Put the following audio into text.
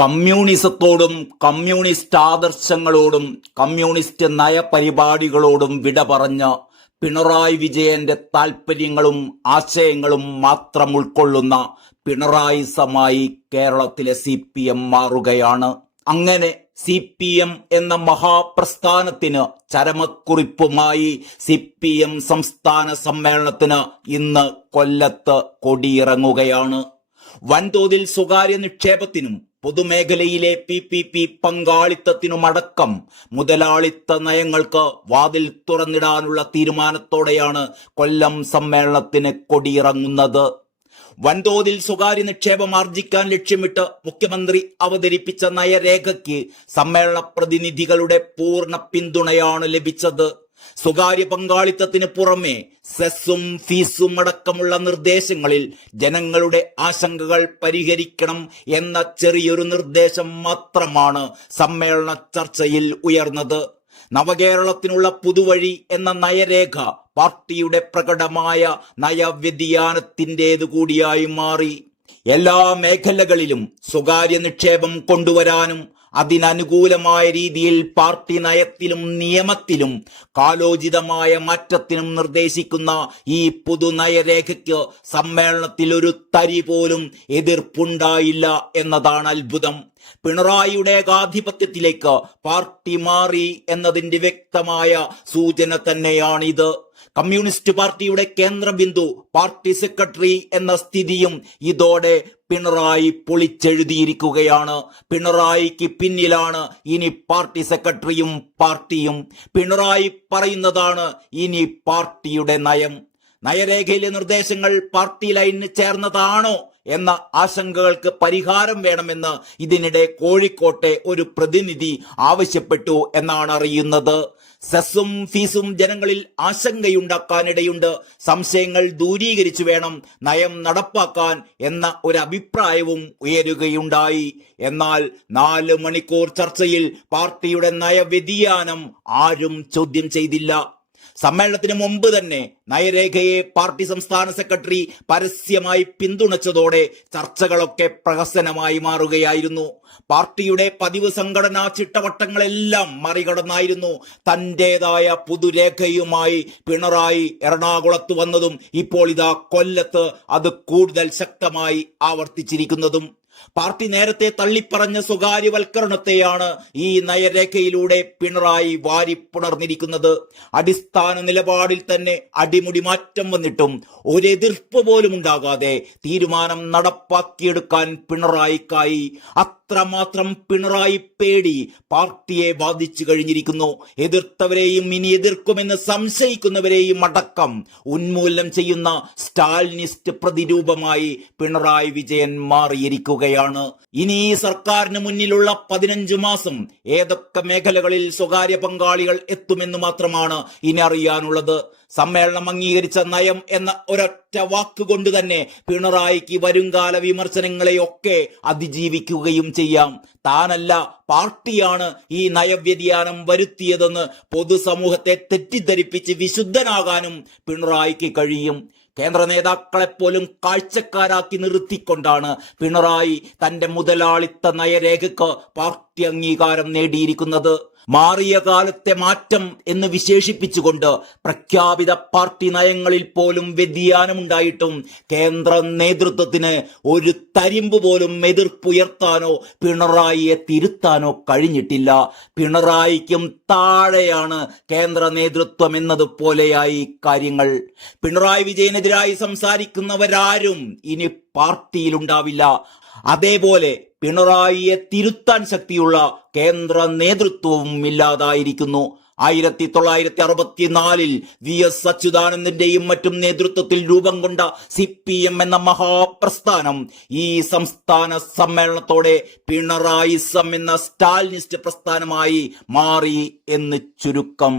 കമ്മ്യൂണിസത്തോടും communist ആദർശങ്ങളോടും communist നയപരിപാടികളോടും വിട പറഞ്ഞ് പിണറായി വിജയന്റെ താൽപ്പര്യങ്ങളും ആശയങ്ങളും മാത്രം ഉൾക്കൊള്ളുന്ന പിണറായിസമായി കേരളത്തിലെ CPM മാറുകയാണ്. അങ്ങനെ CPM എന്ന മഹാപ്രസ്ഥാനത്തിന് ചരമക്കുറിപ്പുമായി CPM സംസ്ഥാന സമ്മേളനത്തിന് ഇന്ന് കൊല്ലത്ത് കൊടിയിറങ്ങുകയാണ്. വൻതോതിൽ സ്വകാര്യ നിക്ഷേപത്തിനും പൊതുമേഖലയിലെ PPP പങ്കാളിത്തത്തിനുമടക്കം മുതലാളിത്ത നയങ്ങൾക്ക് വാതിൽ തുറന്നിടാനുള്ള തീരുമാനത്തോടെയാണ് കൊല്ലം സമ്മേളനത്തിന് കൊടിയിറങ്ങുന്നത്. വൻതോതിൽ സ്വകാര്യ നിക്ഷേപം ആർജിക്കാൻ ലക്ഷ്യമിട്ട് മുഖ്യമന്ത്രി അവതരിപ്പിച്ച നയരേഖയ്ക്ക് സമ്മേളന പ്രതിനിധികളുടെ പൂർണ്ണ പിന്തുണയാണ് ലഭിച്ചത്. സ്വകാര്യ പങ്കാളിത്തത്തിന് പുറമെ സെസ്സും ഫീസും അടക്കമുള്ള നിർദ്ദേശങ്ങളിൽ ജനങ്ങളുടെ ആശങ്കകൾ പരിഹരിക്കണം എന്ന ചെറിയൊരു നിർദ്ദേശം മാത്രമാണ് സമ്മേളന ചർച്ചയിൽ ഉയർന്നത്. നവകേരളത്തിനുള്ള പുതുവഴി എന്ന നയരേഖ പാർട്ടിയുടെ പ്രകടമായ നയവ്യതിയാനത്തിൻ്റേതു കൂടിയായി മാറി. എല്ലാ മേഖലകളിലും സ്വകാര്യ നിക്ഷേപം കൊണ്ടുവരാനും അതിനനുകൂലമായ രീതിയിൽ പാർട്ടി നയത്തിലും നിയമത്തിലും കാലോചിതമായ മാറ്റത്തിനും നിർദ്ദേശിക്കുന്ന ഈ പുതുനയരേഖയ്ക്ക് സമ്മേളനത്തിൽ ഒരു തരി പോലും എതിർപ്പുണ്ടായില്ല എന്നതാണ് അത്ഭുതം. പിണറായിയുടെ ഏകാധിപത്യത്തിലേക്ക് പാർട്ടി മാറി എന്നതിന്റെ വ്യക്തമായ സൂചന തന്നെയാണിത്. കമ്മ്യൂണിസ്റ്റ് പാർട്ടിയുടെ കേന്ദ്രബിന്ദു പാർട്ടി സെക്രട്ടറി എന്ന സ്ഥിതിയും ഇതോടെ പിണറായി പൊളിച്ചെഴുതിയിരിക്കുകയാണ്. പിണറായിക്ക് പിന്നിലാണ് ഇനി പാർട്ടി സെക്രട്ടറിയും പാർട്ടിയും. പിണറായി പറയുന്നതാണ് ഇനി പാർട്ടിയുടെ നയം. നയരേഖയിലെ നിർദ്ദേശങ്ങൾ പാർട്ടി ലൈനിന് ചേർന്നതാണോ എന്ന ആശങ്കകൾക്ക് പരിഹാരം വേണമെന്ന് ഇതിനിടെ കോഴിക്കോട്ടെ ഒരു പ്രതിനിധി ആവശ്യപ്പെട്ടു എന്നാണ് അറിയുന്നത്. സെസ്സും ഫീസും ജനങ്ങളിൽ ആശങ്കയുണ്ടാക്കാനിടയുണ്ട്. സംശയങ്ങൾ ദൂരീകരിച്ചു വേണം നയം നടപ്പാക്കാൻ എന്ന ഒരു അഭിപ്രായവും ഉയരുകയുണ്ടായി. എന്നാൽ 4 മണിക്കൂർ ചർച്ചയിൽ പാർട്ടിയുടെ നയവ്യതിയാനം ആരും ചോദ്യം ചെയ്തില്ല. സമ്മേളനത്തിന് മുമ്പ് തന്നെ നയരേഖയെ പാർട്ടി സംസ്ഥാന സെക്രട്ടറി പരസ്യമായി പിന്തുണച്ചതോടെ ചർച്ചകളൊക്കെ പ്രഹസനമായി മാറുകയായിരുന്നു. പാർട്ടിയുടെ പതിവ് സംഘടനാ ചിട്ടവട്ടങ്ങളെല്ലാം മറികടന്നായിരുന്നു തന്റേതായ പുതുരേഖയുമായി പിണറായി എറണാകുളത്ത് വന്നതും ഇപ്പോൾ ഇതാ കൊല്ലത്ത് അത് കൂടുതൽ ശക്തമായി ആവർത്തിച്ചിരിക്കുന്നതും. പാർട്ടി നേരത്തെ തള്ളിപ്പറഞ്ഞ സ്വകാര്യവൽക്കരണത്തെയാണ് ഈ നയരേഖയിലൂടെ പിണറായി വാരിപ്പുണർന്നിരിക്കുന്നത്. അടിസ്ഥാന നിലപാടിൽ തന്നെ അടിമുടി മാറ്റം വന്നിട്ടും ഒരു എതിർപ്പ് പോലും ഉണ്ടാകാതെ തീരുമാനം നടപ്പാക്കിയെടുക്കാൻ പിണറായിക്കായി. അത്രമാത്രം പിണറായി പേടി പാർട്ടിയെ ബാധിച്ചു കഴിഞ്ഞിരിക്കുന്നു. എതിർത്തവരെയും ഇനി എതിർക്കുമെന്ന് സംശയിക്കുന്നവരെയും അടക്കം ഉന്മൂലനം ചെയ്യുന്ന സ്റ്റാലിനിസ്റ്റ് പ്രതിരൂപമായി പിണറായി വിജയൻ മാറിയിരിക്കുകയാണ്. ഇനി ഈ സർക്കാരിന് മുന്നിലുള്ള 15 മാസം ഏതൊക്കെ മേഖലകളിൽ സ്വകാര്യ പങ്കാളികൾ എത്തുമെന്ന് മാത്രമാണ് ഇനി അറിയാനുള്ളത്. സമ്മേളനം അംഗീകരിച്ച നയം എന്ന ഒരൊറ്റ വാക്കുകൊണ്ട് തന്നെ പിണറായിക്ക് വരുംകാല വിമർശനങ്ങളെയൊക്കെ അതിജീവിക്കുകയും ചെയ്യാം. താനല്ല പാർട്ടിയാണ് ഈ നയവ്യതിയാനം വരുത്തിയതെന്ന് പൊതുസമൂഹത്തെ തെറ്റിദ്ധരിപ്പിച്ച് വിശുദ്ധനാകാനും പിണറായിക്ക് കഴിയും. കേന്ദ്ര നേതാക്കളെപ്പോലും കാഴ്ചക്കാരാക്കി നിർത്തിക്കൊണ്ടാണ് പിണറായി തന്റെ മുതലാളിത്ത നയരേഖയ്ക്ക് പാർട്ടി അംഗീകാരം നേടിയിരിക്കുന്നത്. മാറിയ കാലത്തെ മാറ്റം എന്ന് വിശേഷിപ്പിച്ചുകൊണ്ട് പ്രഖ്യാപിത പാർട്ടി നയങ്ങളിൽ പോലും വ്യതിയാനമുണ്ടായിട്ടും കേന്ദ്ര നേതൃത്വത്തിന് ഒരു തരിമ്പ് പോലും എതിർപ്പുയർത്താനോ പിണറായിയെ തിരുത്താനോ കഴിഞ്ഞിട്ടില്ല. പിണറായിക്കും താഴെയാണ് കേന്ദ്ര നേതൃത്വം എന്നതുപോലെയായി കാര്യങ്ങൾ. പിണറായി വിജയനെതിരായി സംസാരിക്കുന്നവരാരും ഇനി പാർട്ടിയിലുണ്ടാവില്ല. അതേപോലെ പിണറായിയെ തിരുത്താൻ ശക്തിയുള്ള കേന്ദ്ര നേതൃത്വവും ഇല്ലാതായിരിക്കുന്നു. 1964 VS അച്യുതാനന്ദന്റെയും മറ്റും നേതൃത്വത്തിൽ രൂപം കൊണ്ട CPM എന്ന മഹാപ്രസ്ഥാനം ഈ സംസ്ഥാന സമ്മേളനത്തോടെ പിണറായിസം എന്ന സ്റ്റാലിനിസ്റ്റ് പ്രസ്ഥാനമായി മാറി എന്ന് ചുരുക്കം.